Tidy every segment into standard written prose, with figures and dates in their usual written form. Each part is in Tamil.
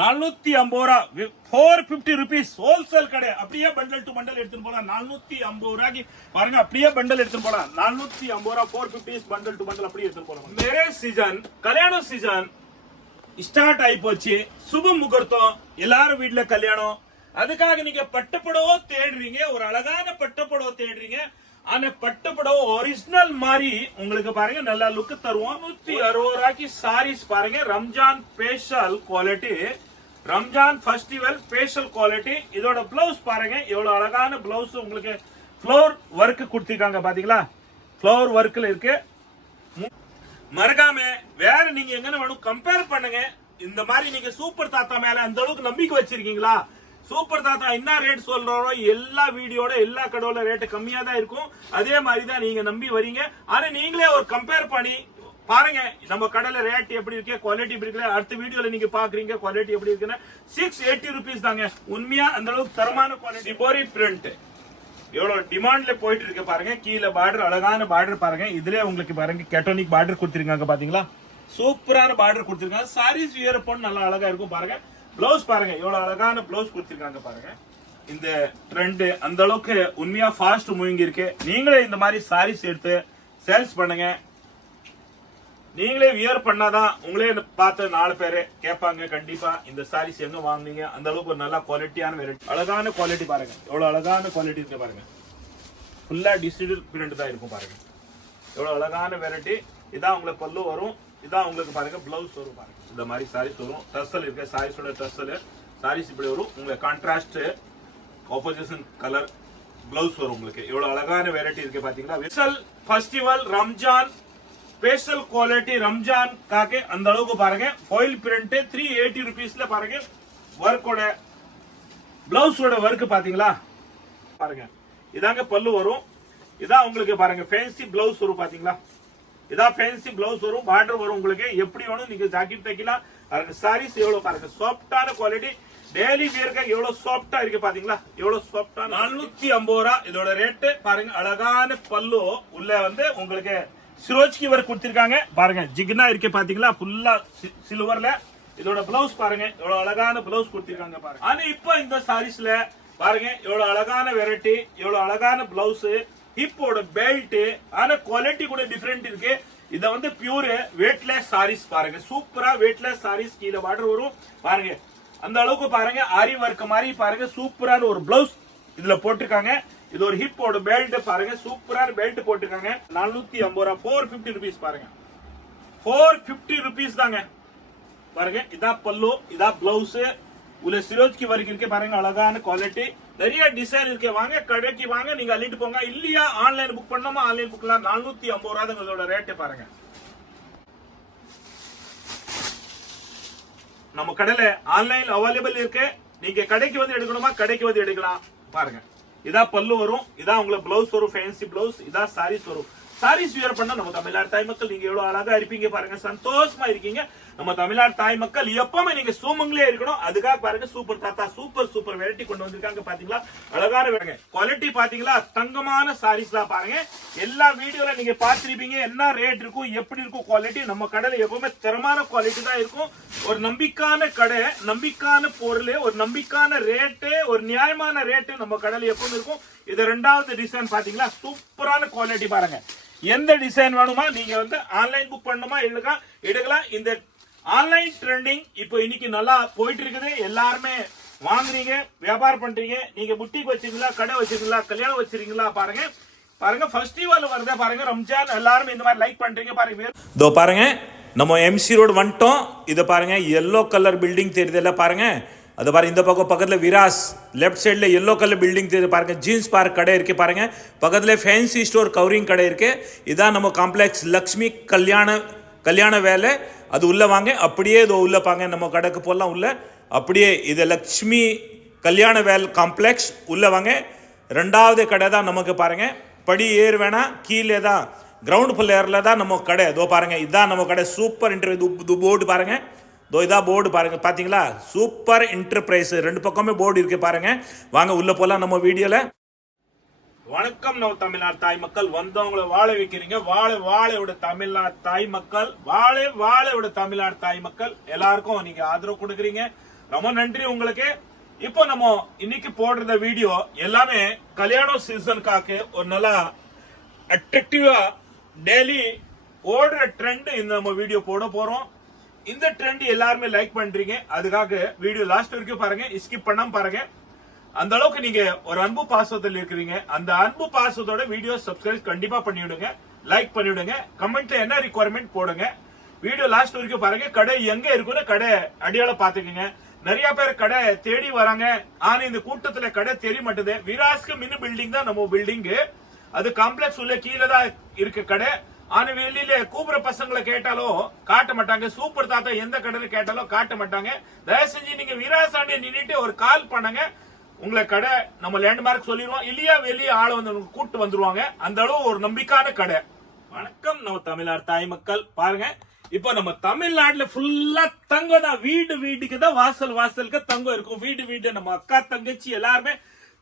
450 ரூபா 450 rupees ஹோல்சேல் கடை. அப்படியே பண்டல் டு பண்டல் எடுத்துட்டு போலாம். 450 ரூபாய்க்கு பாருங்க, அப்படியே பண்டல் எடுத்துட்டு போலாம். 450 ரூபா 450 பண்டல் டு பண்டல் அப்படியே எடுத்துட்டு போலாம். மேரேஜ் சீசன், கல்யாண சீசன் ஸ்டார்ட் ஆகி போச்சு. சுப முகூர்த்தம், எல்லாரும் வீட்டுல கல்யாணம். அதுக்காக நீங்க பட்டுப்புடவோ தேடுறீங்க, ஒரு அழகான பட்டுப்புடவோ தேடுறீங்க. ஆனா பட்டுப்புடவோ ஒரிஜினல் மாதிரி உங்களுக்கு பாருங்க நல்லா லுக் தருவோம். 160 ரூபாய்க்கு சாரீஸ் பாருங்க. Ramzan special quality, Ramzan festival special quality. இதோட பிளவுஸ் பாருங்க, எவ்வளவு அழகான பிளவுஸ். உங்களுக்கு ஃப்ளோர் ஒர்க் கொடுத்திருக்காங்க பாத்தீங்களா, ஃப்ளோர் ஒர்க்ல இருக்கு. மறக்காம வேற நீங்க எங்க வேணும் கம்பேர் பண்ணுங்க. இந்த மாதிரி நீங்க சூப்பர் தாத்தா மேல அந்த அளவுக்கு நம்பிக்கை வச்சிருக்கீங்களா? சூப்பர் தாத்தா என்ன ரேட் சொல்றாரோ எல்லா வீடியோட எல்லா கடவுள ரேட் கம்மியா தான் இருக்கும். அதே மாதிரி தான் நீங்க நம்பி வரீங்க. ஆனா நீங்களே ஒரு கம்பேர் பண்ணி பாருங்க, நம்ம கடையில ரேட் எப்படி இருக்கு, குவாலிட்டி எப்படி இருக்கு. அடுத்த வீடியோல நீங்க பாக்குறீங்க குவாலிட்டி எப்படி இருக்குன்னு. 680 rupees தாங்க. உண்மையா அந்த அளவுக்கு தரமான குவாலிட்டி. போரி பிரிண்ட் எவ்வளவு டிமாண்ட்ல போயிட்டு இருக்கு பாருங்க. கீழே பார்டர், அழகான பார்டர் பாருங்க. இதுல உங்களுக்கு பாருங்க கேட்டோனிக் பார்டர் கொடுத்திருக்காங்க பாத்தீங்களா, சூப்பரான பார்டர் கொடுத்திருக்காங்க. சாரீஸ் வியர் பண்ண நல்லா அழகா இருக்கும் பாருங்க. பிளவுஸ் பாருங்க, எவ்வளவு அழகான பிளவுஸ் கொடுத்திருக்காங்க பாருங்க. இந்த ட்ரெண்ட் அந்த அளவுக்கு உண்மையா ஃபாஸ்ட் மூவிங் இருக்கு. நீங்களே இந்த மாதிரி சாரீஸ் எடுத்து சேல்ஸ் பண்ணுங்க. நீங்களே வியர் பண்ணாதான் உங்களே பார்த்து 4 பேரு கேட்பாங்க கண்டிப்பா இந்த சாரீஸ் எங்க வாங்குனீங்க. அந்த அளவுக்கு ஒரு நல்ல குவாலிட்டியான வெரைட்டி, அழகான குவாலிட்டி பாருங்க. எவ்வளவு அழகான குவாலிட்டி இருக்கு பாருங்க. ஃபுல்லா டிஜிட்டல் பிரிண்ட் தான் இருக்கும் பாருங்க. எவ்வளவு அழகான வெரைட்டி. இதான் உங்களுக்கு பல்லு வரும், இதான் உங்களுக்கு பாருங்க பிளவுஸ் வரும் பாருங்க. இந்த மாதிரி சாரீஸ் வரும். டர்சல் இருக்கு, சாரீஸோட டர்சல். சாரீஸ் இப்படி வரும். உங்களுக்கு கான்ட்ராஸ்ட் ஆப்போசிஷன் கலர் பிளவுஸ் வரும். உங்களுக்கு எவ்வளவு அழகான வெரைட்டி இருக்கு பாத்தீங்களா. Whistle festival Ramzan special quality, Ramzan காக அந்த அளவுக்கு பாருங்க. ஃபாயில் பிரிண்ட் 380 rupeesல பாருங்க. ஒர்க்கோட பிளவுஸோட ஒர்க் பாத்தீங்களா பாருங்க. இதாங்க பல்லு வரும். இதான் உங்களுக்கு பாருங்க ஃபேன்சி பிளவுஸ் வரும் பாத்தீங்களா. இதான் ஃபேன்சி பிளவுஸ் வரும், பார்டர் வரும். உங்களுக்கு எப்படி வேணும் நீங்க ஜாக்கெட் தைக்கலாம். சாரீஸ் எவ்வளவு பாருங்க சாஃப்டான குவாலிட்டி. டெய்லி வியர்க்க எவ்வளவு சாஃப்டா இருக்கு பாத்தீங்களா, எவ்வளவு சாஃப்டா. 450 ரூபா இதோட ரேட் பாருங்க. அழகான பல்லு உள்ள வந்து உங்களுக்கு சிரோஜ்கி ஒர்க் கொடுத்திருக்காங்க பாருங்க. ஜிக்னா இருக்கு பாத்தீங்களா, ஃபுல்லா சில்வர்ல. இதோட பிளவுஸ் பாருங்க, எவ்வளவு அழகான பிளவுஸ் கொடுத்திருக்காங்க பாருங்க. ஆனா இப்ப இந்த சாரீஸ்ல பாருங்க எவ்வளவு அழகான வெரைட்டி, எவ்வளவு அழகான பிளவுஸ், ஹிப்போட பெல்ட். ஆனா குவாலிட்டி கூட டிஃபரெண்ட் இருக்கு. இத வந்து பியூர் வெயிட்லெஸ் சாரீஸ் பாருங்க. சூப்பரா வெயிட்லெஸ் சாரீஸ். கீழே பார்டர் வரும் பாருங்க. அந்த அளவுக்கு பாருங்க ஆரி ஒர்க் மாதிரி பாருங்க. சூப்பரான ஒரு பிளவுஸ் இதுல போட்டிருக்காங்க. இது ஒரு ஹிப்போட பெல்ட் பாருங்க. சூப்பரான பெல்ட் போட்டிருக்காங்க. 450 ரூபா 450 rupees பாருங்க. 450 rupees தாங்க பாருங்க. இதான் பல்லு, இதான் பிளவுஸ். உள்ள சிரோஜ்கி ஒர்க் இருக்கு பாருங்க. அழகான குவாலிட்டி, நிறைய டிசைன் இருக்கு. வாங்க கடைக்கு வாங்க, நீங்க அள்ளிட்டு போங்க. இல்லையா ஆன்லைன் புக் பண்ணாம ஆன்லைன் புக்லாம். 450 ரூபா தான் இதோட ரேட் பாருங்க. நம்ம கடையில ஆன்லைன் அவைலபிள் இருக்கு. நீங்க கடைக்கு வந்து எடுக்கணுமா, கடைக்கு வந்து எடுக்கலாம் பாருங்க. இதான் பல்லு வரும், இதான் உங்களுக்கு பிளவுஸ் வரும், ஃபேன்சி பிளவுஸ். இதான் சாரீஸ் வரும். சாரீஸ் வியர் பண்ணா நம்ம தமிழ்நாடு தாய் மக்கள் நீங்க எவ்வளவு அழகா இருப்பீங்க பாருங்க. சந்தோஷமா இருக்கீங்க. நம்ம தமிழ்நாடு தாய் மக்கள் எப்பவுமே நீங்க சூமங்களே இருக்கணும். அதுக்காக பாருங்க சூப்பர் தாத்தா சூப்பர் வெரைட்டி கொண்டு வந்திருக்காங்க பாத்தீங்களா. அழகான வேறங்க குவாலிட்டி பாத்தீங்களா. தங்கமான சாரீஸ் தான் பாருங்க. எல்லா வீடியோல நீங்க பாத்திருப்பீங்க என்ன ரேட் இருக்கும், எப்படி இருக்கும் குவாலிட்டி. நம்ம கடையில எப்பவுமே தரமான குவாலிட்டி தான் இருக்கும். ஒரு நம்பிக்கையான கடை, நம்பிக்கையான பொருள், ஒரு நம்பிக்கையான ரேட்டு, ஒரு நியாயமான ரேட்டு நம்ம கடையில எப்பவுமே இருக்கும். இது 2வது டிசைன் பாத்தீங்களா. சூப்பரான குவாலிட்டி பாருங்க. எந்த டிசைன் வேணுமா நீங்க வந்து ஆன்லைன் புக் பண்ணுமா எடுக்கலாம். இந்த ஆன்லைன் ட்ரெண்டிங் இப்போ இன்னைக்கு நல்லா போயிட்டு இருக்குது. எல்லாருமே வாங்குறீங்க, வியாபாரம் பண்றீங்க. நீங்க புட்டிக் வச்சிருக்கீங்களா, கடை வச்சிருக்கீங்களா, கல்யாணம் வச்சிருக்கீங்களா பாருங்க. பாருங்க ஃபெஸ்டிவல் வருது பாருங்க. ரம்ஜான் எல்லாரும் இந்த மாதிரி லைக் பண்றீங்க பாருங்க. இதோ பாருங்க நம்ம எம்சி ரோடு வந்துட்டோம். இதை பாருங்க எல்லோ கலர் பில்டிங் தெரியுதுல்ல பாருங்க. அது பாருங்க இந்த பக்கம் பக்கத்துல விராஸ் லெஃப்ட் சைட்ல எல்லோ கலர் பில்டிங் தெரியுது பாருங்க. ஜீன்ஸ் பார்க் கடை இருக்கு பாருங்க. பக்கத்துல ஃபேன்சி ஸ்டோர் கவரிங் கடை இருக்கு. இதான் நம்ம காம்ப்ளெக்ஸ் லக்ஷ்மி கல்யாண வேலை. அது உள்ள வாங்க, அப்படியே இது உள்ள பாங்க. நம்ம கடைக்கு போடலாம் உள்ள. அப்படியே இது லக்ஷ்மி கல்யாண வேல் காம்ப்ளெக்ஸ் உள்ள வாங்க. 2வது கடை தான் நமக்கு பாருங்க. படி ஏறு வேணா, கீழே தான் கிரவுண்ட் ஃப்ளோர்ல தான் நம்ம கடை. இதோ பாருங்க இதான் நம்ம கடை. சூப்பர் இன்டர்வியூ போர்டு பாருங்க. இதோ இதா போர்டு பாருங்க பாத்தீங்களா. சூப்பர் என்டர்பிரைஸ் 2 பக்கமே போர்டு இருக்கு பாருங்க. வாங்க உள்ள போலாம் நம்ம வீடியோல. வணக்கம் நம்ம தமிழ்நாடு தாய் மக்கள். வந்தவங்களை வாழ வைக்கிறீங்க. வாழையோட தமிழ்நாடு தாய் மக்கள், வாழையோட தமிழ்நாடு தாய் மக்கள் எல்லாருக்கும் நீங்க ஆதரவு கொடுக்குறீங்க. ரொம்ப நன்றி உங்களுக்கு. இப்போ நம்ம இன்னைக்கு போடுற வீடியோ எல்லாமே கல்யாண சீசனுக்காக ஒரு நல்லா அட்ராக்டிவா டெய்லி ஓடுற ட்ரெண்ட் இந்த நம்ம வீடியோ போட போறோம். இந்த ட்ரெண்ட் எல்லாருமே லைக் பண்றீங்க, அதுக்காக வீடியோ லாஸ்ட் வரைக்கும் பாருங்க, ஸ்கிப் பண்ணாம பாருங்க. அந்த அளவுக்கு நீங்க ஒரு அன்பு பாசத்தில் இருக்கிறீங்க. அந்த அன்பு பாசத்தோட வீடியோ சப்ஸ்கிரைப் கண்டிப்பா பண்ணிவிடுங்க, லைக் பண்ணிவிடுங்க, கமெண்ட்ல என்ன ரிக்வயர்மெண்ட் போடுங்க. வீடியோ லாஸ்ட் வரைக்கும் பாருங்க. கடை எங்க இருக்குன்னு கடை அடியால பாத்துக்கங்க. நிறைய பேர் கடை தேடி வராங்க, ஆனா இந்த கூட்டத்துல கடை தெரிய மாட்டேது. விராஸ்க்கு மினி பில்டிங் தான் நம்ம பில்டிங், அது காம்ப்ளெக்ஸ் உள்ள கீழே தான் இருக்கு கடை. ஆனா வெளியில கூப்பிடுற பசங்களை கேட்டாலும் காட்ட மாட்டாங்க. சூப்பர் தாத்தா எந்த கடைன்னு கேட்டாலும் காட்ட மாட்டாங்க. தயவு செஞ்சு நீங்க விராசாண்டிய நின்னுட்டு ஒரு கால் பண்ணுங்க, உங்களை கடை நம்ம லேண்ட்மார்க் சொல்லிடுவோம். இல்லையா வெளியே ஆளை வந்து கூட்டு வந்துருவாங்க. அந்த அளவு ஒரு நம்பிக்கையான கடை. வணக்கம் நம்ம தமிழ்நாடு தாய் மக்கள். பாருங்க, இப்போ நம்ம தமிழ்நாட்டுல ஃபுல்லா தங்கம் தான். வீடு வீட்டுக்கு தான், வாசல் வாசலுக்கு தங்கம் இருக்கும். வீடு வீடு நம்ம அக்கா தங்கச்சி எல்லாருமே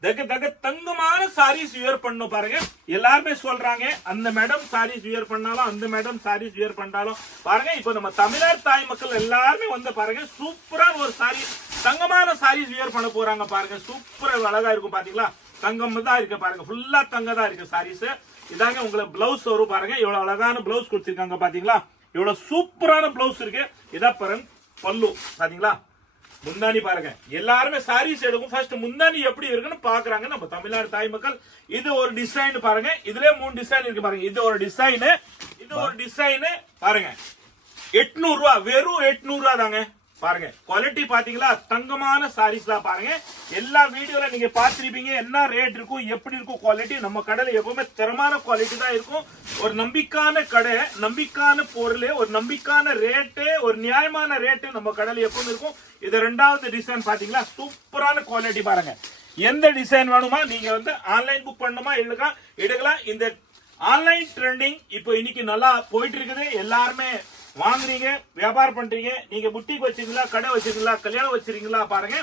தக தக தங்கமான சாரீஸ் வியர் பண்ணும். பாருங்க, எல்லாருமே சொல்றாங்க அந்த மேடம் சாரீஸ் வியர் பண்ணாலும், அந்த மேடம் சாரீஸ் வியர் பண்ணாலும். பாருங்க, இப்போ நம்ம தமிழ்நாடு தாய் மக்கள் எல்லாருமே வந்து பாருங்க சூப்பரான ஒரு சாரி, தங்கமான சாரீஸ் வியர் பண்ண போறாங்க. பாருங்க, சூப்பரா அழகா இருக்கும். பாத்தீங்களா, தங்கம் தான் இருக்கு. பாருங்க, ஃபுல்லா தங்கம் தான் இருக்கு சாரீஸ். இதாங்க உங்களுக்கு பிளவுஸ் வரும். பாருங்க, எவ்வளவு அழகான பிளவுஸ் கொடுத்திருக்காங்க. பாத்தீங்களா, எவ்வளவு சூப்பரான பிளவுஸ் இருக்கு. இதான் பாருங்க பல்லு. பாத்தீங்களா, முந்தானி பாருங்க. எல்லாருமே சாரீஸ் எடுக்கும், ஃபர்ஸ்ட் முந்தானி எப்படி இருக்குன்னு பாக்குறாங்க நம்ம தமிழ்நாடு தாய் மக்கள். இது ஒரு டிசைன் பாருங்க, இதுல 3 டிசைன் இருக்கு பாருங்க. இது ஒரு டிசைன், இது ஒரு டிசைன். பாருங்க 800 ரூபாய், வெறும் 800 ரூபாய் தாங்க. பாருங்க குவாலிட்டி பாத்தீங்களா, தங்கமான சாரீஸ் தான். பாருங்க, எல்லா வீடியோல நீங்க பாத்திருப்பீங்க என்ன ரேட் இருக்கும், எப்படி இருக்கும் குவாலிட்டி. நம்ம கடையில எப்பவுமே தரமான குவாலிட்டி தான் இருக்கும். ஒரு நம்பிக்கையான கடை, நம்பிக்கையான பொருள், ஒரு நம்பிக்கையான ரேட்டு, ஒரு நியாயமான ரேட்டு நம்ம கடையில எப்பவுமே இருக்கும். இது 2வது டிசைன் பாத்தீங்களா, சூப்பரான குவாலிட்டி. பாருங்க, எந்த டிசைன் வேணுமா நீங்க வந்து ஆன்லைன் புக் பண்ணுமா எடுக்கலாம். இந்த ஆன்லைன் ட்ரெண்டிங் இப்போ இன்னைக்கு நல்லா போயிட்டு இருக்குது. எல்லாருமே வாங்குறீங்க, வியாபாரம் பண்றீங்க. நீங்க புட்டிக் வச்சிருக்கீங்களா, கடை வச்சிருக்கீங்களா, கல்யாணம் வச்சிருக்கீங்களா. பாருங்க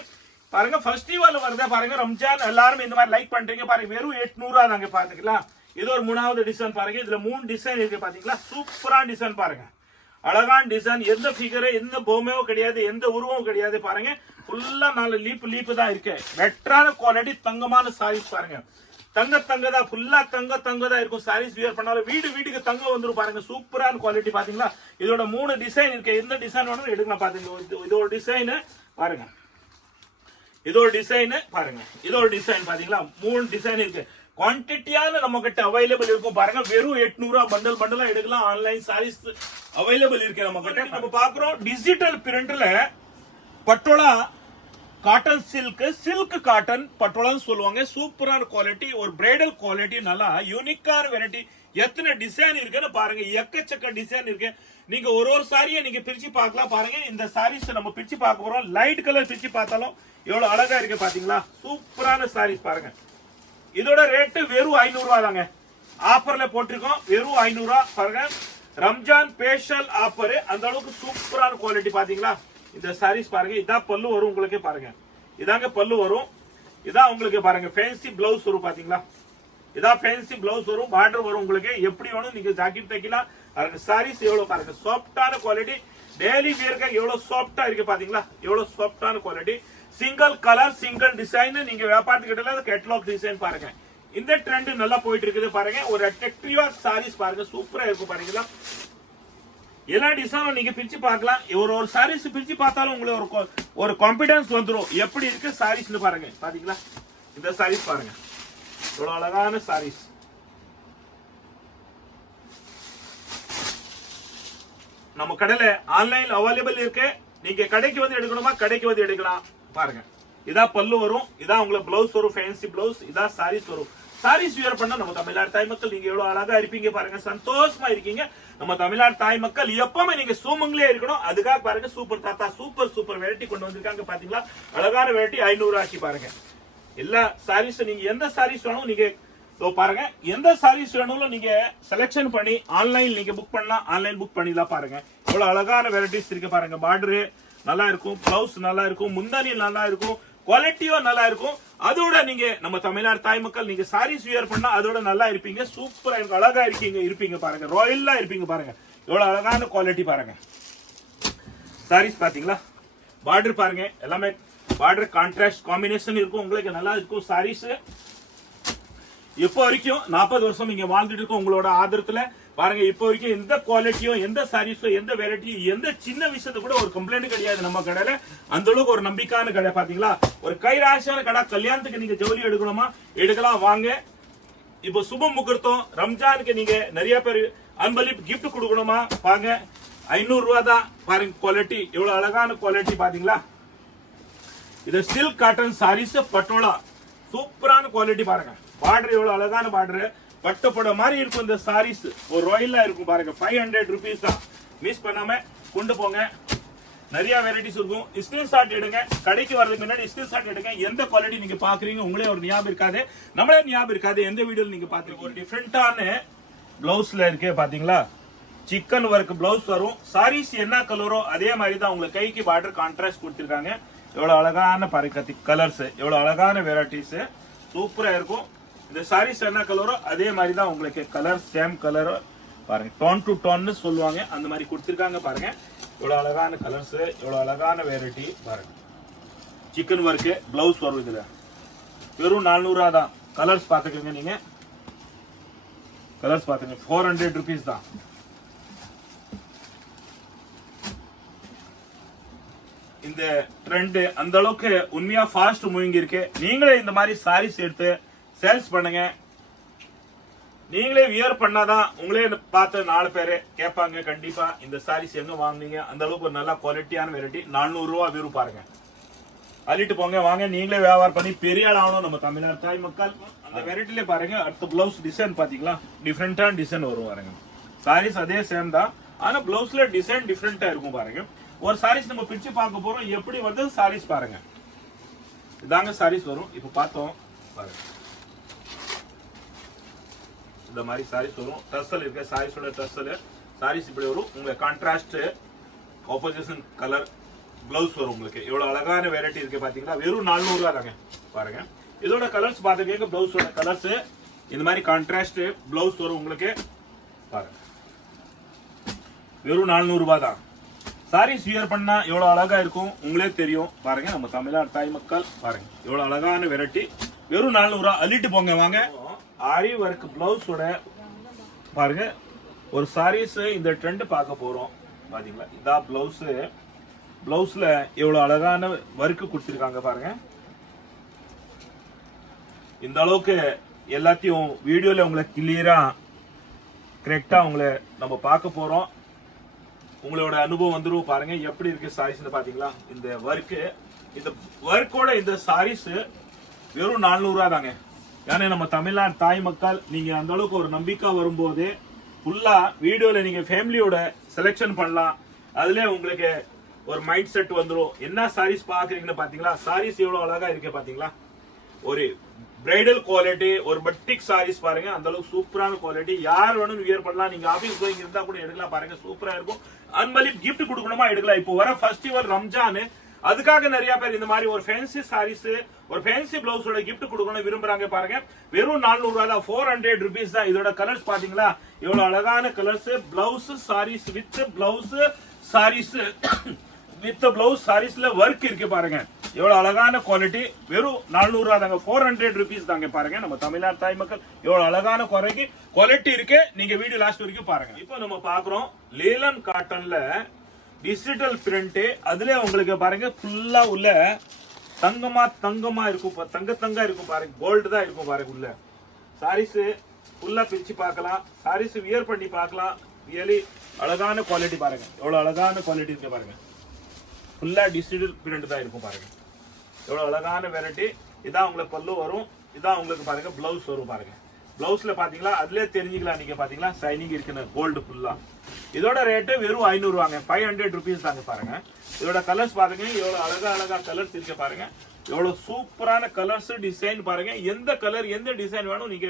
பாருங்க, ஃபெஸ்டிவல் வருது பாருங்க, ரம்ஜான். எல்லாரும் இந்த மாதிரி லைக் பண்றீங்க. பாருங்க, வெறும் 800 ரூபாய் தாங்க. பாத்துக்கலாம், இது ஒரு 3வது டிசைன். பாருங்க, இதுல 3 டிசைன் இருக்கு. பாத்தீங்களா, சூப்பரான டிசைன். பாருங்க, அழகான டிசைன். எந்த ஃபிகர், எந்த பொம்மையோ கிடையாது, எந்த உருவமும் கிடையாது. பாருங்க, ஃபுல்லா 4 லீப்பு தான் இருக்கு. பெட்டரான குவாலிட்டி, தங்கமான சாரீஸ். பாருங்க, தங்க தான், ஃபுல்லா தங்க தான் இருக்கும். சாரீஸ் வியர் பண்ணாலும் வீடு வீட்டுக்கு தங்கம் வந்துரும். பாருங்க, சூப்பரான குவாலிட்டி. பாத்தீங்களா, இதோட 3 டிசைன் இருக்கு. எந்த டிசைன் வேணும் எடுக்கலாம். பாத்தீங்க, இது ஒரு டிசைன். பாருங்க, இது ஒரு டிசைன். பாருங்க, இது ஒரு டிசைன். பாத்தீங்களா, 3 டிசைன் இருக்கு. குவான்டிட்டியான நம்ம கிட்ட அவைலபிள் இருக்கும். பாருங்க, வெறும் 800 ரூபாய் பண்டல் பண்டலா எடுக்கலாம். ஆன்லைன் சாரீஸ் அவைலபிள் இருக்கு நம்ம கிட்ட. நம்ம பாக்குறோம் டிஜிட்டல் பிரிண்ட்ல பட்டோலா காட்டன் சில்க் காட்டன் பட்டோலான்னு சொல்லுவாங்க. சூப்பரான குவாலிட்டி, ஒரு பிரைடல் குவாலிட்டி, நல்லா யூனிக்கான வெரைட்டி. எத்தனை டிசைன் இருக்குன்னு பாருங்க, எக்கச்சக்க டிசைன் இருக்கு. நீங்க ஒரு சாரியை நீங்க பிரிச்சு பார்க்கலாம். பாருங்க, இந்த சாரீஸ் நம்ம பிரிச்சு பார்க்க போறோம். லைட் கலர் பிரிச்சு பார்த்தாலும் எவ்வளவு அழகா இருக்கு. பாத்தீங்களா, சூப்பரான சாரீஸ். பாருங்க, இதோட ரேட்டு வெறும் 500 ரூபாய் தாங்க. ஆஃபர்ல போட்டிருக்கோம், வெறும் 500 ரூபாய். பாருங்க, ரம்ஜான் ஸ்பெஷல் ஆஃபர். அந்த அளவுக்கு சூப்பரான குவாலிட்டி. பாத்தீங்களா, இந்த சாரீஸ் பாருங்க. இதான் பல்லு வரும் உங்களுக்கு. பாருங்க, இதாங்க பல்லு வரும். இதான் உங்களுக்கு பாருங்க ஃபேன்சி பிளவுஸ் வரும். பாத்தீங்களா, இதான் ஃபேன்சி பிளவுஸ் வரும். பார்டர் வரும் உங்களுக்கு. எப்படி வேணும் நீங்க ஜாக்கெட் தைக்கலாம். பாருங்க, சாரீஸ் எவ்வளவு பாருங்க, சாஃப்டான குவாலிட்டி. டெய்லி வியர்க்க எவ்வளவு சாஃப்டா இருக்கு. பாத்தீங்களா, எவ்வளவு சாஃப்டான quality. Single colour, single design. நீங்க வியாபாரத்துக்கிட்ட கேட்டலாக் டிசைன். பாருங்க, இந்த ட்ரெண்ட் நல்லா போயிட்டு இருக்குது. பாருங்க, ஒரு அட்ராக்டிவா சாரீஸ். பாருங்க, சூப்பரா இருக்கும். பாருங்களா, எல்லா டிசைனும் நீங்க பிரிச்சு பார்க்கலாம். ஒரு சாரீஸ் பிரிச்சு பார்த்தாலும் உங்களுக்கு ஒரு கான்பிடன்ஸ் வந்துடும் எப்படி இருக்கு சாரீஸ்னு. பாருங்க, பாத்தீங்களா, இந்த சாரீஸ் பாருங்க, இவ்வளவு அழகான சாரீஸ். நம்ம கடையில ஆன்லைன் அவைலபிள் இருக்கு. நீங்க கடைக்கு வந்து எடுக்கணுமா, கடைக்கு வந்து எடுக்கலாம். பாருங்க, இதான் பல்லு வரும். இதான் உங்களுக்கு பிளவுஸ் வரும், ஃபேன்சி பிளவுஸ். இதான் சாரீஸ் வரும். சாரீஸ் வியர் பண்ண நம்ம தமிழ்நாடு தாய் மக்கள் நீங்க எவ்வளவு அழகா இருப்பீங்க. பாருங்க, சந்தோஷமா இருக்கீங்க. நம்ம தமிழ்நாடு தாய் மக்கள் எப்பவுமே நீங்க சூமங்களே இருக்கணும். அதுக்காக பாருங்க, சூப்பர் தாத்தா சூப்பர் வெரைட்டி கொண்டு வந்திருக்காங்க. பாத்தீங்களா, அழகான வெரைட்டி. 500 ஆக்கி. பாருங்க, எல்லா சாரீஸ் நீங்க எந்த சாரீஸ் வேணும் நீங்க பாருங்க, எந்த சாரீஸ் வேணும்னு நீங்க செலக்ஷன் பண்ணி ஆன்லைன் நீங்க புக் பண்ணலாம். ஆன்லைன் புக் பண்ணிடலாம். பாருங்க, இவ்வளவு அழகான வெரைட்டிஸ் இருக்கு. பாருங்க, பார்டரு நல்லா இருக்கும், பிளவுஸ் நல்லா இருக்கும், முந்தானி நல்லா இருக்கும், குவாலிட்டியும் நல்லா இருக்கும். அதோட நீங்க நம்ம தமிழ்நாடு தாய் மக்கள் நீங்க சாரீஸ் வியர் பண்ணா அதோட நல்லா இருப்பீங்க. சூப்பரா அழகா இருப்பீங்க. பாருங்க, ராயலா இருப்பீங்க. பாருங்க, எவ்வளவு அழகான குவாலிட்டி. பாருங்க, சாரீஸ் பாத்தீங்களா, பார்டர் பாருங்க எல்லாமே பார்டர் கான்ட்ராஸ்ட் காம்பினேஷன் இருக்கும் உங்களுக்கு நல்லா இருக்கும் சாரீஸ் இப்போ வரைக்கும் 40 வருஷம் இங்க வாழ்ந்துட்டு இருக்கோம் உங்களோட ஆதரத்துல பாருங்க இப்போ வரைக்கும் எந்த குவாலிட்டியும் எந்த சாரீஸோ எந்த வெரைட்டியும் எந்த சின்ன விஷயத்த கூட ஒரு கம்ப்ளைண்ட் கிடையாது நம்ம கடையில அந்த அளவுக்கு ஒரு நம்பிக்கையான கடை பாத்தீங்களா ஒரு கைராசியான கடை கல்யாணத்துக்கு நீங்க ஜவுளி எடுக்கணுமா எடுக்கலாம் வாங்க இப்போ சுப முகூர்த்தம் ரம்ஜானுக்கு நீங்க நிறைய பேர் அன்பளிப்பு கிஃப்ட் கொடுக்கணுமா வாங்க 500 ரூபாய் தான் பாருங்க குவாலிட்டி எவ்வளவு அழகான குவாலிட்டி பாத்தீங்களா இது சில்க் காட்டன் சாரீஸ் பட்டோலா சூப்பரான குவாலிட்டி பாருங்க பார்டர் எவ்வளவு அழகான பார்டர் பட்டுப்பட மாதிரி இருக்கும் இந்த சாரீஸ் ஒரு ராயலா இருக்கும் பாருங்க 500 rupees தான் மிஸ் பண்ணாம கொண்டு போங்க நிறைய வெரைட்டிஸ் இருக்கும் ஸ்கிரீன்ஷாட் எடுங்க கடைக்கு வரதுக்கு முன்னாடி ஸ்கிரீன்ஷாட் எடுங்க எந்த குவாலிட்டி நீங்க பாக்குறீங்க உங்களே ஒரு ஞாபகம் இருக்காது நம்மளே ஞாபகம் இருக்காது எந்த வீடியோல நீங்க பாத்துருக்கீங்க ஒரு டிஃபரெண்டான பிளவுஸ்ல இருக்கே பாத்தீங்களா சிக்கன் ஒர்க் பிளவுஸ் வரும் சாரீஸ் என்ன கலரோ அதே மாதிரி தான் உங்களுக்கு கைக்கு பார்டர் கான்ட்ராஸ்ட் கொடுத்திருக்காங்க எவ்வளவு அழகான பாருங்க கலர்ஸ் எவ்வளவு அழகான வெரைட்டிஸ் சூப்பரா இருக்கும் இந்த சாரீஸ் என்ன கலரோ அதே மாதிரி தான் உங்களுக்கு கலர் சேம் கலர் பாருங்க டோன் டு டோன் சொல்லுவாங்க அந்த மாதிரி கொடுத்திருக்காங்க பாருங்க எவ்வளவு அழகான கலர்ஸ் எவ்வளவு அழகான வெரைட்டி பாருங்க சிக்கன் ஒர்க் பிளவுஸ் வரும் இதுல வெறும் 400 தான் கலர்ஸ் பாத்துக்கோங்க நீங்க கலர்ஸ் பாத்துங்க 400 rupees தான் இந்த ட்ரெண்ட் அந்த அளவுக்கு உண்மையா ஃபாஸ்ட் மூவிங் இருக்கு நீங்களே இந்த மாதிரி சாரீஸ் எடுத்து சேல்ஸ் பண்ணுங்க நீங்களே வியர் பண்ணாதான் உங்களே பார்த்து 4 பேரு கேட்பாங்க கண்டிப்பா இந்த சாரீஸ் எங்க வாங்குனீங்க அந்த அளவுக்கு ஒரு நல்ல குவாலிட்டியான வெரைட்டி 400 ரூபாய் வெறும் பாருங்க அள்ளிட்டு போங்க வாங்க நீங்களே வியாபாரம் பண்ணி பெரிய ஆள் ஆகணும் நம்ம தமிழ்நாடு தாய் மக்கள் அந்த வெரைட்டிலே பாருங்க அடுத்த பிளவுஸ் டிசைன் பாத்தீங்களா டிஃப்ரெண்டான டிசைன் வரும் பாருங்க சாரீஸ் அதே சேம் தான் ஆனா பிளவுஸ்ல டிசைன் டிஃப்ரெண்டா இருக்கும் பாருங்க ஒரு சாரீஸ் நம்ம பிரிச்சு பார்க்க போறோம் எப்படி வருது சாரீஸ் பாருங்க இதாங்க சாரீஸ் வரும் இப்ப பார்த்தோம் பாருங்க இந்த மாதிரி சாரீஸ் வரும் டர்சல் இருக்கு சாரீஸோட டர்சல் சாரீஸ் இப்படி வரும் உங்களுக்கு கான்ட்ராஸ்ட் ஆப்போசிஷன் கலர் பிளவுஸ் வரும் உங்களுக்கு எவ்வளவு அழகான வெரைட்டி இருக்கு பாத்தீங்களா வெறும் 400 ரூபாய் தாங்க பாருங்க இதோட கலர்ஸ் பாத்துக்கங்க பிளவுஸோட கலர்ஸ் இந்த மாதிரி கான்ட்ராஸ்ட் பிளவுஸ் வரும் உங்களுக்கு பாருங்க வெறும் 400 ரூபாய் தான் சாரீஸ் வியர் பண்ணா எவ்வளவு அழகா இருக்கும் உங்களே தெரியும் பாருங்க நம்ம தமிழ்நாடு தாய் மக்கள் பாருங்க எவ்வளவு அழகான வெரைட்டி வெறும் 400 ரூபாய் அள்ளிட்டு போங்க வாங்க ஆரி ஒர்க் பிளவுஸோட பாருங்க ஒரு சாரீஸ் இந்த ட்ரெண்ட் பார்க்க போறோம் பாத்தீங்களா இதா பிளவுஸ் பிளவுஸ்ல எவ்வளவு அழகான ஒர்க் கொடுத்திருக்காங்க பாருங்க இந்த அளவுக்கு எல்லாத்தையும் வீடியோல உங்களை கிளியரா கரெக்டா உங்களை நம்ம பார்க்க போறோம் உங்களோட அனுபவம் வந்துரும் பாருங்க எப்படி இருக்கு சாரீஸ் பாத்தீங்களா இந்த ஒர்க்கோட இந்த சாரீஸ் வெறும் 400 ரூபாய் தாங்க ஏன்னா நம்ம தமிழ்நாடு தாய் மக்கள் நீங்க அந்த அளவுக்கு ஒரு நம்பிக்கை வரும்போது ஃபுல்லா வீடியோல நீங்க ஃபேமிலியோட செலக்ஷன் பண்ணலாம் அதுல உங்களுக்கு ஒரு மைண்ட் செட் வந்துடும் என்ன சாரீஸ் பாக்குறீங்கன்னு பாத்தீங்களா சாரீஸ் எவ்வளவு அழகா இருக்கு பாத்தீங்களா ஒரு பிரைடல் குவாலிட்டி ஒரு பட்டிக் சாரீஸ் பாருங்க அந்த அளவுக்கு சூப்பரான குவாலிட்டி யார் வேணும் வியர் பண்ணலாம் நீங்க ஆபீஸ் போய் இருந்தா கூட எடுக்கலாம் பாருங்க சூப்பரா இருக்கும் அன்பளிப்பு கிஃப்ட் கொடுக்கணுமா எடுக்கலாம் இப்போ வர ஃபெஸ்டிவல் ரம்ஜான் அதுக்காக நிறைய பேர் இந்த மாதிரி ஒரு ஃபேன்சி சாரீஸ் ஒரு ஃபேன்சி பிளவுஸோட கிஃப்ட் கொடுக்கணும் விரும்புறாங்க பாருங்க வெறும் 400 ரூபாய் தான் 400 rupees தான் இதோட கலர்ஸ் பாத்தீங்களா எவ்வளவு அழகான colours blouse saris with blouse saris with blouse சாரீஸ்ல ஒர்க் இருக்கு பாருங்க எவ்வளவு அழகான குவாலிட்டி வெறும் 400 ரூபாய் தாங்க 400 rupees தாங்க பாருங்க நம்ம தமிழ்நாடு தாய் மக்கள் எவ்வளவு அழகான குவாலிட்டி இருக்கு நீங்க வீடியோ லாஸ்ட் வரைக்கும் பாருங்க இப்போ நம்ம பாக்குறோம் லேலன் காட்டன்ல டிஜிட்டல் பிரிண்ட் அதுல உங்களுக்கு பாருங்க ஃபுல்லா உள்ள தங்கமா இருக்கும் தங்கா இருக்கும் பாருங்க கோல்டு தான் இருக்கும் பாருங்க உள்ள சாரீஸ் ஃபுல்லா பிரிச்சு பார்க்கலாம் சாரீஸ் வியர் பண்ணி பார்க்கலாம் ரியலி அழகான குவாலிட்டி பாருங்க எவ்வளவு அழகான குவாலிட்டி இருக்கு பாருங்க ஃபுல்லா டிஜிட்டல் பிரிண்ட் தான் இருக்கும் பாருங்க எவ்வளவு அழகான வெரைட்டி இதான் உங்களுக்கு பல்லு வரும் இதான் உங்களுக்கு பாருங்க பிளவுஸ் வரும் பாருங்க பிளவுஸ்ல பாத்தீங்களா அதுல தெரிஞ்சுக்கலாம் நீங்க பாத்தீங்களா ஷைனிங் இருக்குன்னு கோல்டு ஃபுல்லா இதோட ரேட்டு வெறும் 500 ரூபாங்க 500 rupees தாங்க பாருங்க இதோட கலர்ஸ் பாருங்க எவ்வளவு அழகா கலர்ஸ் இருக்கு பாருங்க எவ்வளவு சூப்பரான கலர்ஸ் டிசைன் பாருங்க எந்த கலர் எந்த டிசைன் வேணும் நீங்க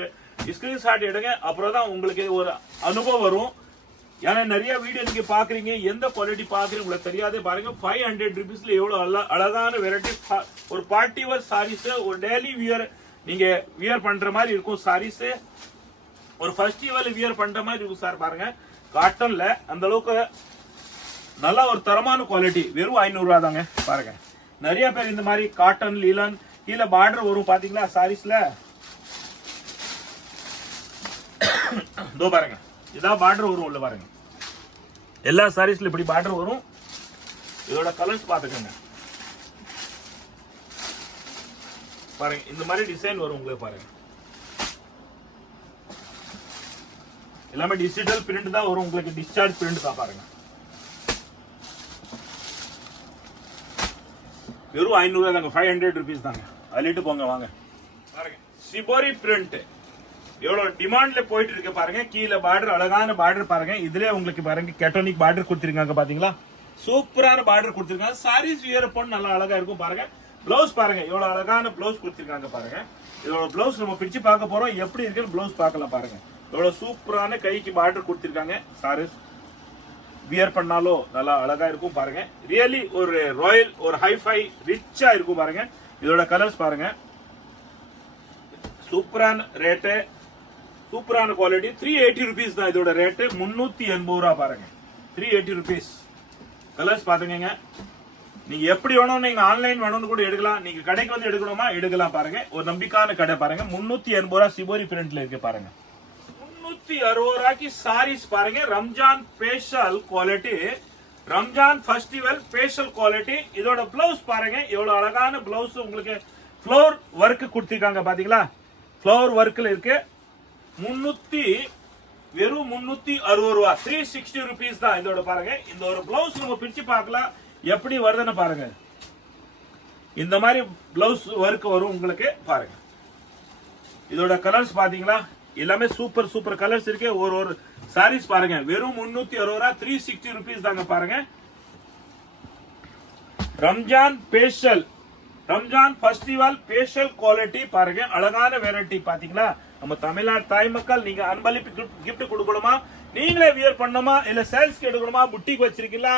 ஸ்கிரீன்ஷாட் எடுங்க அப்புறம் தான் உங்களுக்கு ஒரு அனுபவம் வரும் ஏன்னா நிறைய வீடியோ நீங்க பாக்குறீங்க எந்த குவாலிட்டி பாக்குறீங்க உங்களுக்கு தெரியாதே பாருங்க 500 rupeesல எவ்வளவு அழகான வெரைட்டி ஒரு பார்ட்டி வேர் சாரீஸ் ஒரு டெய்லி வியர் நீங்க வியர் பண்ற மாதிரி இருக்கும் சாரீஸ் ஒரு ஃபெஸ்டிவல் வியர் பண்ற மாதிரி இருக்கும் சார் பாருங்க காட்டன்ல அந்த அளவுக்கு நல்லா ஒரு தரமான குவாலிட்டி, வெறும் 500 ரூபா தாங்க. பாருங்க, நிறைய பேர் இந்த மாதிரி காட்டன் லீலன் கீழே பார்டர் வரும் பாத்தீங்களா சாரீஸ்ல. இதோ பாருங்க, இதான் பார்டர் வரும் உள்ள பாருங்க. எல்லா சாரீஸ்ல இப்படி பார்டர் வரும். இதோட கலர்ஸ் பாத்துக்கோங்க. பாருங்க, இந்த மாதிரி டிசைன் வரும் உங்களுக்கு. பாருங்க, எல்லாமே டிஜிட்டல் பிரிண்ட் தான் வரும் உங்களுக்கு, டிஸ்சார்ஜ் பிரிண்ட் தான். பாருங்க, வெறும் 500 தாங்க, 500 rupees தாங்க. அள்ளிட்டு போங்க வாங்க. பாருங்க, சிபோரி பிரிண்ட் எவ்வளவு டிமாண்ட்ல போயிட்டு இருக்கு பாருங்க. கீழே பார்டர், அழகான பார்டர் பாருங்க. இதுல உங்களுக்கு பாருங்க கேட்டோனிக் பார்டர் கொடுத்திருக்காங்க பாத்தீங்களா, சூப்பரான பார்டர் கொடுத்திருக்காங்க. சாரீஸ் வியர் பண்ண நல்லா அழகா இருக்கும். பாருங்க, பிளவுஸ் பாருங்க, எவ்வளவு அழகான பிளவுஸ் கொடுத்திருக்காங்க பாருங்க. இதோட பிளவுஸ் நம்ம பிரிச்சு பார்க்க போறோம், எப்படி இருக்குன்னு பிளவுஸ் பார்க்கலாம். பாருங்க, எவ்வளவு சூப்பரான கைக்கு பார்டர் கொடுத்திருக்காங்க. சாரீஸ் வியர் பண்ணாலும் நல்லா அழகா இருக்கும். பாருங்க, ரியலி ஒரு ராயல், ஒரு ஹைஃபை ரிச்சா இருக்கும். பாருங்க, இதோட கலர்ஸ் பாருங்க, சூப்பரான ரேட்டு, சூப்பரான குவாலிட்டி. 380 rupees தான் இதோட ரேட்டு, 380 ரூபா. பாருங்க, 380 rupees. கலர்ஸ் பாத்துங்க. நீங்க எப்படி வேணும், நீங்க ஆன்லைன் வேணும்னு கூட எடுக்கலாம், நீங்க கடைக்கு வந்து எடுக்கணுமா எடுக்கலாம். பாருங்க, ஒரு நம்பிக்கையான கடை. பாருங்க, 380 ரூபா சிபோரி பிரிண்ட்ல இருக்கு. பாருங்க, 360 ரூபாய்க்கு சாரீஸ் பாருங்க. Ramzan special quality, Ramzan festival special quality. இதோட பிளவுஸ் பாருங்க, எவ்வளவு அழகான பிளவுஸ் உங்களுக்கு. ஃப்ளோர் ஒர்க் கொடுத்திருக்காங்க பாத்தீங்களா, ஃப்ளோர் ஒர்க்ல இருக்கு. வெறும் 360 ரூபா, 360 rupees தான் இதோட. பாருங்க, இந்த ஒரு பிளவுஸ் நம்ம பிரிச்சு பார்க்கலாம் எப்படி வருதுன்னு. பாருங்க, இந்த மாதிரி பிளவுஸ் ஒர்க் வரும் உங்களுக்கு. பாருங்க, இதோட கலர்ஸ் பாத்தீங்களா, எல்லாமே சூப்பர் சூப்பர் கலர்ஸ் இருக்கு. ஒரு சாரீஸ் பாருங்க, வெறும் 360 ரூபா, 360 rupees தாங்க. பாருங்க, Ramzan special, Ramzan festival special quality. பாருங்க, அழகான வெரைட்டி பாத்தீங்களா. நம்ம தமிழ்நாடு தாய் மக்கள், நீங்க அன்பளிப்பு கிஃப்ட் கொடுக்கணுமா, நீங்களே வியர் பண்ணணுமா, இல்ல சேல்ஸ்க்கு எடுக்கணுமா, புட்டிக் வச்சிருக்கீங்களா,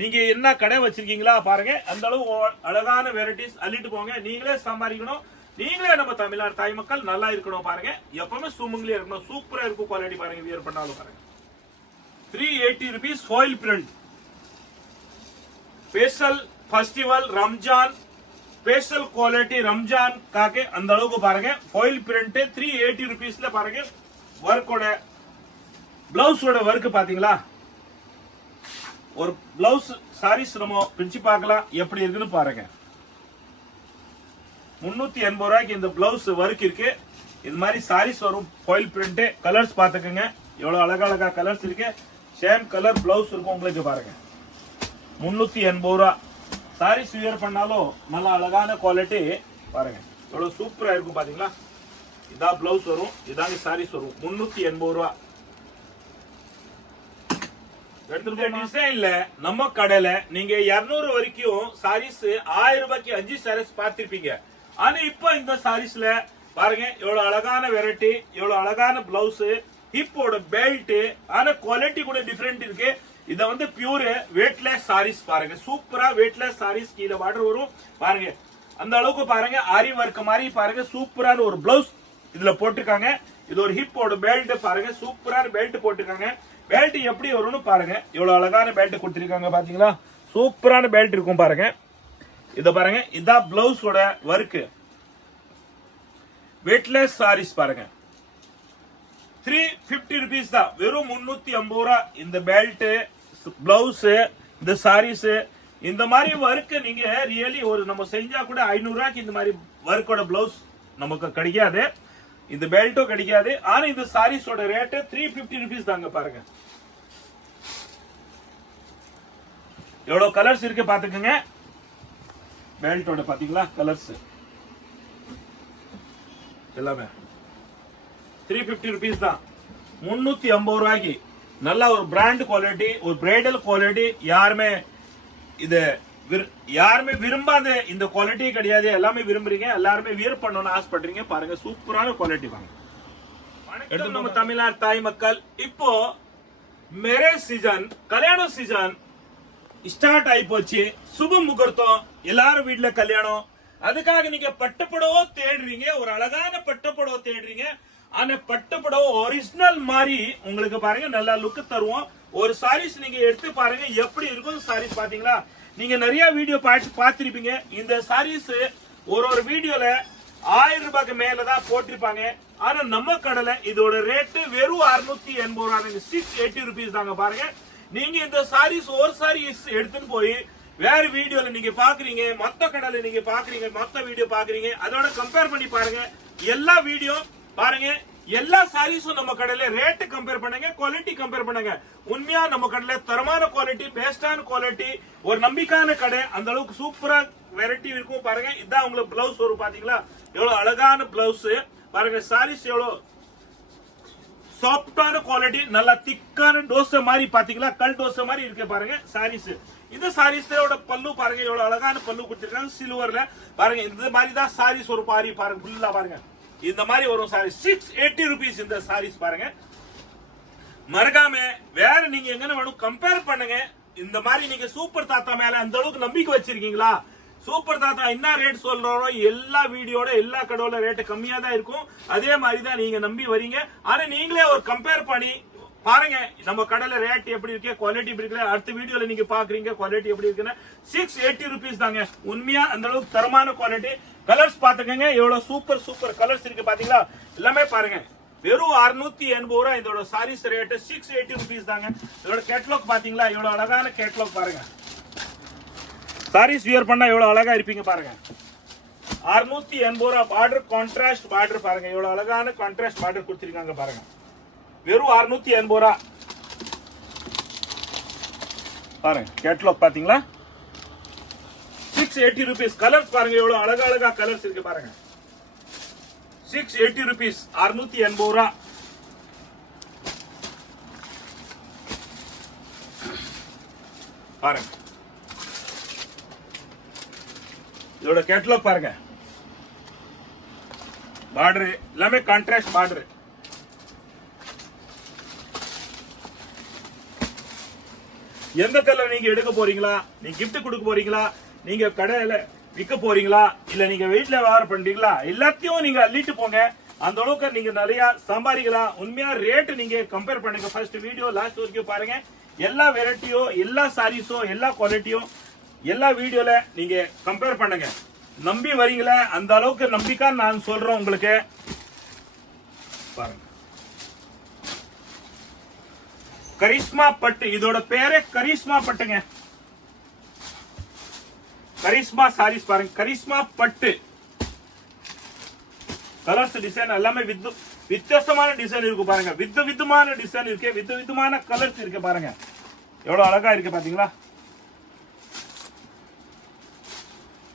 நீங்க என்ன கடை வச்சிருக்கீங்களா, பாருங்க அந்த அளவு அழகான வெரைட்டிஸ் அள்ளிட்டு போங்க. நீங்களே சம்பாதிக்கணும், நீங்களே நம்ம தமிழ்நாடு தாய் மக்கள் நல்லா இருக்கணும். பாருங்க, எப்பவுமே சுமங்கலியா இருக்கணும், சூப்பரா இருக்கும் குவாலிட்டி. பாருங்க, வியர் பண்ணாலும் பாருங்க. 380 rupees foil print, special festival Ramzan special quality. Ramzan காके அந்த அளவுக்கு பாருங்க. foil print 380 rupeesல பாருங்க. வர்க்கோட பிளவுஸோட வர்க் பாத்தீங்களா. ஒரு பிளவுஸ் சாரீஸ் நம்ம பிரிச்சு பார்க்கலாம் எப்படி இருக்குன்னு. பாருங்க, 380 ரூபாய்க்கு இந்த பிளவுஸ் வர்க் இருக்கு. இந்த மாதிரி சாரீஸ் வரும், foil print. கலர்ஸ் பாத்துக்கங்க, எவ்வளவு அழகழகா கலர்ஸ் இருக்கு. சேம் கலர் பிளவுஸ் இருக்கும் உங்களுக்கு. பாருங்க, 380 ரூபா. சாரீஸ் வியர் பண்ணாலும் நல்லா அழகான குவாலிட்டி. பாருங்க, எவ்வளவு சூப்பரா இருக்கும் பாத்தீங்களா. இதான் பிளவுஸ் வரும், இதாங்க சாரீஸ் வரும். 380 ரூபா. டிசைன்ல நம்ம கடையில நீங்க 200 வரைக்கும் சாரீஸ் 1000 ரூபாய்க்கு 5 சாரீஸ் பார்த்திருப்பீங்க. ஆனா இப்ப இந்த சாரீஸ்ல பாருங்க, எவ்வளவு அழகான வெரைட்டி, எவ்வளவு அழகான பிளவுஸ், ஹிப்போட பெல்ட். ஆனா குவாலிட்டி கூட டிஃபரெண்ட் இருக்கு. இத வந்து பியூர் வெயிட்லெஸ் சாரீஸ். பாருங்க, சூப்பரா வெயிட்லெஸ் சாரீஸ். கீழே பார்டர் வரும் பாருங்க, அந்த அளவுக்கு பாருங்க. ஆரி ஒர்க் மாதிரி பாருங்க, சூப்பரான ஒரு பிளவுஸ் இதுல போட்டிருக்காங்க. இது ஒரு ஹிப்போட பெல்ட். பாருங்க, சூப்பரான பெல்ட் போட்டிருக்காங்க. பெல்ட் எப்படி வரும்னு பாருங்க, எவ்வளவு அழகான பெல்ட் கொடுத்திருக்காங்க பாத்தீங்களா. சூப்பரான பெல்ட் இருக்கும். பாருங்க, இத பாருங்க, இதான் பிளவுஸோட ஒர்க். வெயிட்லெஸ் சாரீஸ். பாருங்க, 350 rupees தான், வெறும் 350 ரூபா. இந்த பெல்ட், பிளவுஸ், இந்த சாரீஸ், இந்த மாதிரி ஒர்க் நீங்க ரியலி ஒரு நம்ம செஞ்சா கூட 500 ரூபாய்க்கு இந்த மாதிரி ஒர்க்கோட பிளவுஸ் நமக்கு கிடைக்காது, இந்த பெல்ட்டும் கிடைக்காது. ஆனா இந்த சாரீஸோட ரேட் 350 rupees தாங்க. பாருங்க, எவ்வளவு கலர்ஸ் இருக்கு பாத்துக்கங்க. பெல்ட்டோட பாத்தீங்களா கலர்ஸ் எல்லாமே 350 rupees தான். 350 ரூபாய்க்கு நல்ல ஒரு பிராண்ட் குவாலிட்டி, ஒரு பிரைடல் குவாலிட்டி. யாருமே விரும்பாத இந்த குவாலிட்டி கிடையாது. எல்லாமே விரும்புறீங்க, எல்லாருமே வியர் பண்ணணும்னு ஆசைப்படுறீங்க. பாருங்க, சூப்பரான குவாலிட்டி. வாங்க, எடுத்து நம்ம தமிழ்நாடு தாய் மக்கள், இப்போ மேரேஜ் சீசன், கல்யாண சீசன் ஸ்டார்ட் ஆகி போச்சு. சுப முகூர்த்தம், எல்லாரும் வீட்டுல கல்யாணம். அதுக்காக நீங்க பட்டுப்புடவை தேடுறீங்க, ஒரு அழகான பட்டுப்புடவை தேடுறீங்க. ஆனா பட்டுப்புடவை ஒரிஜினல் மாதிரி உங்களுக்கு பாருங்க நல்லா லுக் தருவோம். ஒரு சாரீஸ் நீங்க எடுத்து பாருங்க எப்படி இருக்கும் சாரீஸ் பாத்தீங்களா. நீங்க நிறைய வீடியோ பார்த்திருப்பீங்க. இந்த சாரீஸ் ஒரு வீடியோல 1000 ரூபாய்க்கு மேலதான் போட்டிருப்பாங்க. ஆனா நம்ம கடையில இதோட ரேட்டு வெறும் 680 ரூபாய், 680 rupees தாங்க. பாருங்க, நீங்க இந்த சாரீஸ் ஒரு சாரீஸ் எடுத்துன்னு போய் வேற வீடியோல நீங்க பாக்குறீங்க, மொத்த கடையில நீங்க பாக்குறீங்க, மொத்த வீடியோ பாக்குறீங்க, அதோட கம்பேர் பண்ணி பாருங்க. எல்லா வீடியோ பாருங்க, எல்லா சாரீஸும் நம்ம கடையில ரேட் கம்பேர் பண்ணுங்க, குவாலிட்டி கம்பேர் பண்ணுங்க. உண்மையா நம்ம கடையில தரமான குவாலிட்டி, பெஸ்டான குவாலிட்டி, ஒரு நம்பிக்கையான கடை. அந்த அளவுக்கு சூப்பரா வெரைட்டி இருக்கும். பாருங்க, இதான் உங்களுக்கு பிளவுஸ் வரும். பாத்தீங்களா எவ்வளவு அழகான பிளவுஸ். பாருங்க சாரீஸ் எவ்வளவு சாஃப்டான குவாலிட்டி, நல்லா திக்கான டோசை மாதிரி. பாத்தீங்களா கல் டோசை மாதிரி இருக்கு. பாருங்க சாரீஸ். இந்த சாரீஸோட பல்லு பாருங்க, எவ்வளவு அழகான பல்லு கொடுத்திருக்காங்க சில்வர்ல. பாருங்க இந்த மாதிரி தான் சாரீஸ் ஒரு பாரி. பாருங்க ஃபுல்லா பாருங்க இந்த மாதிரி வரும் சாரீஸ். 680 rupees இந்த சாரீஸ். பாருங்க, மறக்காம வேற நீங்க எங்க வேணும் கம்பேர் பண்ணுங்க. இந்த மாதிரி நீங்க சூப்பர் தாத்தா மேல அந்த அளவுக்கு நம்பிக்கை வச்சிருக்கீங்களா? சூப்பர் தாத்தா என்ன ரேட் சொல்றாரோ எல்லா வீடியோட எல்லா கடையோட ரேட் கம்மியா தான் இருக்கும். அதே மாதிரி தான் நீங்க நம்பி வரீங்க. ஆனா நீங்களே ஒரு கம்பேர் பண்ணி பாருங்க நம்ம கடையில ரேட் எப்படி இருக்கு, குவாலிட்டி எப்படி இருக்கு. அடுத்த வீடியோல நீங்க பாக்குறீங்க குவாலிட்டி எப்படி இருக்குன்னு. 680 rupees தாங்க. உண்மையா அந்த அளவுக்கு தரமான குவாலிட்டி. கலர்ஸ் பாத்துக்கங்க, எவ்வளவு சூப்பர் சூப்பர் கலர்ஸ் இருக்கு பாத்தீங்களா. எல்லாமே பாருங்க வெறும் 680 ரூபாய் இதோட சாரீஸ் ரேட். 680 rupees தாங்க. இதோட கேட்லாக் பாத்தீங்களா, எவ்வளவு அழகான கேட்லாக். பாருங்க சாரீஸ் வியர் பண்ணா எவ்வளவு அழகா இருப்பீங்க. பாருங்க 680 ரூபாய். பார்டர் கான்ட்ராஸ்ட் பார்டர் பாருங்க, எவ்வளவு அழகான கான்ட்ராஸ்ட் பார்டர் கொடுத்திருக்காங்க. பாருங்க வெறும் 680 ரூபாய். பாருங்க கேட்லாக் பாத்தீங்களா, 680 rupees. கலர்ஸ் பாருங்க எவ்வளவு அழகா அழகா கலர்ஸ் இருக்கு. பாருங்க 680 rupees, 680 ரூபாய். பாருங்க இதோட கேட்லாக் பாருங்க. பார்டர் எல்லாமே கான்ட்ராஸ்ட் பார்டர். எந்த கலர் நீங்க எடுக்க போறீங்களா, நீங்க கிஃப்ட் கொடுக்க போறீங்களா, நீங்க கடையில விற்க போறீங்களா, இல்ல நீங்க வீட்டுல வியாபாரம் பண்றீங்களா, எல்லாத்தையும் நீங்க அள்ளிட்டு போங்க. அந்த அளவுக்கு நீங்க நிறைய சம்பாதிக்கலாம். உண்மையா ரேட் நீங்க கம்பேர் பண்ணுங்க. ஃபர்ஸ்ட் வீடியோ லாஸ்ட் வரைக்கும் பாருங்க. எல்லா வெரைட்டியோ, எல்லா சாரீஸோ, எல்லா குவாலிட்டியும் எல்லா வீடியோல நீங்க கம்பேர் பண்ணுங்க. நம்பி வரீங்களா, அந்த அளவுக்கு நம்பிக்கை நான் சொல்றேன் உங்களுக்கு. பாருங்க கரிஷ்மா பட்டு, இதோட பேரே கரிஷ்மா பட்டுங்க. கரிஷ்மா சாரீஸ் பாருங்க, கரிஷ்மா பட்டு. கலர்ஸ் டிசைன் எல்லாமே வித்தியாசமான டிசைன் இருக்கு. பாருங்க விதமான டிசைன் இருக்கு, விதமான கலர்ஸ் இருக்கு. பாருங்க எவ்வளவு அழகா இருக்கு பாத்தீங்களா.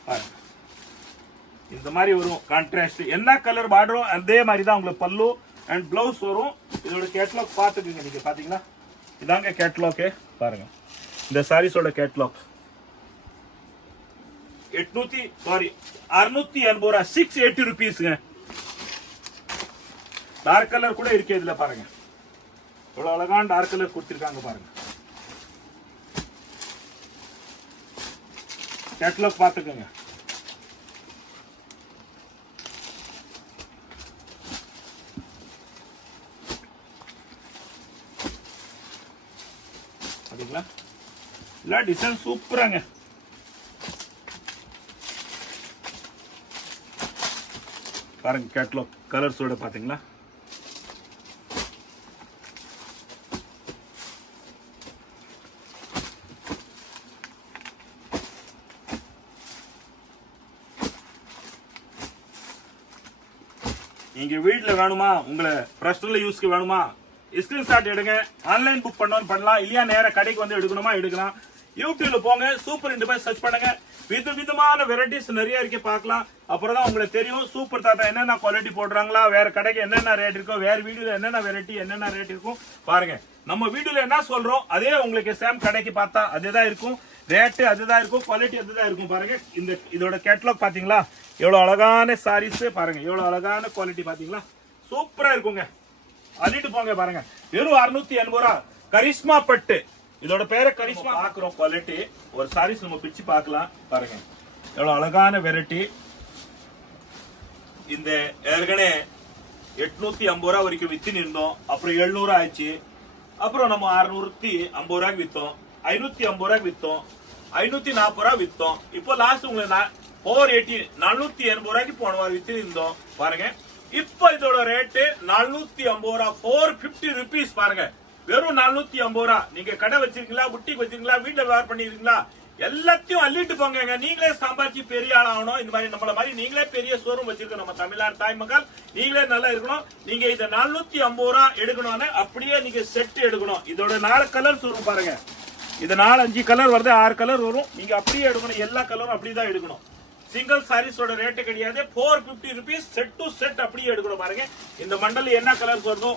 பாருங்க இந்த மாதிரி வரும் கான்ட்ராஸ்ட். என்ன கலர் பார்டரோ அதே மாதிரி தான் உங்களுக்கு பல்லு அண்ட் பிளவுஸ் வரும். இதோட கேட்லாக் பாத்துக்கீங்க நீங்க. பாத்தீங்களா இதாங்க கேட்லாக். பாருங்க இந்த சாரீஸோட கேட்லாக் 680 ரூபாய், 680 rupeesங்க. டார்க் கலர் கூட இருக்கு இதுல. பாருங்க எவ்வளவு அழகான டார்க் கலர் கொடுத்திருக்காங்க. பாருங்க கேட்லாக் பாத்துக்கோங்க. எல்லா டிசைன் சூப்பராங்க. பாருங்க கேட்லாக் கலர்ஸோட பாத்தீங்களா. நீங்க வீட்டுல வேணுமா, உங்களை பர்சனல் யூஸ்க்கு வேணுமா, ஸ்கிரீன்ஷாட் எடுங்க. ஆன்லைன் புக் பண்ணணும் பண்ணலாம், இல்லையா நேர கடைக்கு வந்து எடுக்கணுமா எடுக்கலாம். யூடியூப்ல போங்க, சூப்பர் இந்த மாதிரி சர்ச் பண்ணுங்க. விதமான வெரைட்டிஸ் நிறைய இருக்கு பார்க்கலாம். அப்புறம் தான் உங்களுக்கு தெரியும் சூப்பர் தாத்தா என்னென்ன குவாலிட்டி போடுறாங்களா, வேற கடைக்கு என்னென்ன ரேட் இருக்கோ, வேற வீடியோல என்னென்ன வெரைட்டி என்னென்ன ரேட் இருக்கும் பாருங்க. நம்ம வீடியோல என்ன சொல்றோம் அதே உங்களுக்கு சேம் கடைக்கு பார்த்தா அதேதான் இருக்கும். ரேட்டு அதுதான் இருக்கும், குவாலிட்டி அதுதான் இருக்கும். பாருங்க இதோட கேட்லாக் பாத்தீங்களா, எவ்வளவு அழகான சாரீஸ். பாருங்க எவ்வளவு அழகான குவாலிட்டி பாத்தீங்களா, சூப்பரா இருக்குங்க. அள்ளிட்டு போங்க. பாருங்க வெறும் 680 ரூபாய். கரிஷ்மா பட்டு, இதோட பேரை கரிஷ்மா. பாக்குறோம் குவாலிட்டி, ஒரு சாரீஸ் நம்ம பிச்சு பார்க்கலாம். பாருங்க எவ்வளவு அழகான வெரைட்டி. இந்த ஏற்கனவே 850 ரூபாய் வரைக்கும் வித்தின்னு இருந்தோம், அப்புறம் 700 ஆயிடுச்சு. அப்புறம் நம்ம 650 ரூபாய்க்கு வித்தோம், 550 ரூபாய்க்கு வித்தோம், 540 ரூபாய் வித்தோம். இப்போ லாஸ்ட் உங்களுக்கு 480 480 ரூபாய்க்கு போன வாரம் வித்து இருந்தோம் பாருங்க. இப்போ இதோட ரேட்டு 450 ரூபாய், 450 rupees பாருங்க. வெறும் 450 ரூபாய். நீங்க கடை வச்சிருக்கீங்களா, புட்டிக் வச்சிருக்கீங்களா, வீட்டுல வியாபாரம் பண்ணிருக்கீங்களா, எல்லாத்தையும் அள்ளிட்டு போங்க. நீங்களே சம்பாதிச்சு பெரிய ஆள் ஆகணும். இந்த மாதிரி நம்மள மாதிரி நீங்களே பெரிய ஷோரூம் வச்சிருக்க நம்ம தமிழ்நாடு தாய் மக்கள் நீங்களே நல்லா இருக்கணும். நீங்க இத 450 ரூபாய் எடுக்கணும்னு அப்படியே நீங்க செட் எடுக்கணும். இதோட 4 கலர்ஸ் வரும் பாருங்க. இது 4 5 கலர் வருது, 6 கலர் வரும். நீங்க அப்படியே எடுக்கணும், எல்லா கலரும் அப்படிதான் எடுக்கணும். சிங்கிள் சாரீஸோட ரேட்டு கிடையாது. 450 rupees செட் டு செட் அப்படியே எடுக்கணும் பாருங்க. இந்த மண்டல் என்ன கலர்ஸ் வருதோ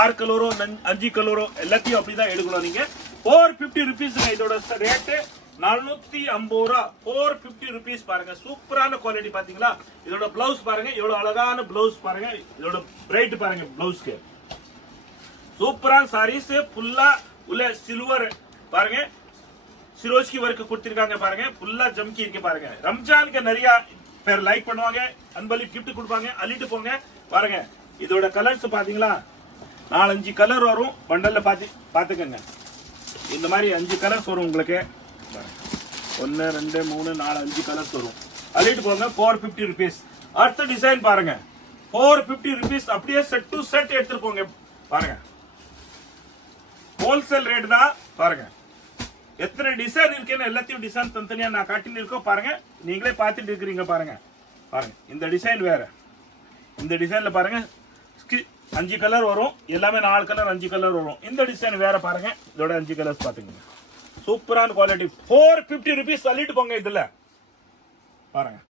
6 கலரோ 5 கலரோ எல்லாத்தையும் அப்படிதான் எடுக்கணும் நீங்க. 450 rupees இதோட ரேட்டு 450 ரூபாய். 450 rupees பாருங்க. சூப்பரான குவாலிட்டி பாத்தீங்களா? இதோட பிளவுஸ் பாருங்க, எவ்வளவு அழகான பிளவுஸ் பாருங்க. இதோட பிரைட் பாருங்க பிளவுஸ்க்கு. சூப்பரான சாரீஸ் ஃபுல்லா உள்ள சில்வர் பாருங்க, சிரோஸ்கி ஒர்க் கொடுத்திருக்காங்க பாருங்க. ஃபுல்லா ஜம்கி இருக்கு பாருங்க. ரம்ஜானுக்கு நிறைய பேர் லைக் பண்ணுவாங்க, அன்பளி கிஃப்ட் கொடுப்பாங்க, அள்ளிட்டு போங்க பாருங்க. இதோட கலர்ஸ் பாத்தீங்களா? 4 5 கலர் வரும் பண்டல்ல பாத்துக்கங்க. இந்த மாதிரி 5 கலர்ஸ் வரும் உங்களுக்கு. 1 2 3 4 5 கலர்ஸ் வரும். அள்ளிட்டு போங்க. 450 rupees. அடுத்த டிசைன் பாருங்க. 450 rupees அப்படியே செட் டு செட் எடுத்துட்டு போங்க பாருங்க. ஹோல்சேல் ரேட் தான் பாருங்க. எத்தனை டிசைன் இருக்குன்னு எல்லாத்தையும் டிசைன் தனித்தனியா நான் காட்டின்னு இருக்கோம் பாருங்க. நீங்களே பார்த்துட்டு இருக்கிறீங்க பாருங்க. பாருங்க இந்த டிசைன் வேற, இந்த டிசைன்ல பாருங்க 5 கலர் வரும், எல்லாமே 4 கலர் 5 கலர் வரும். இந்த டிசைன் வேற பாருங்க. இதோட 5 கலர்ஸ் பாத்துங்க. சூப்பரான குவாலிட்டி. 450 rupees அள்ளிட்டு போங்க இதுல பாருங்க.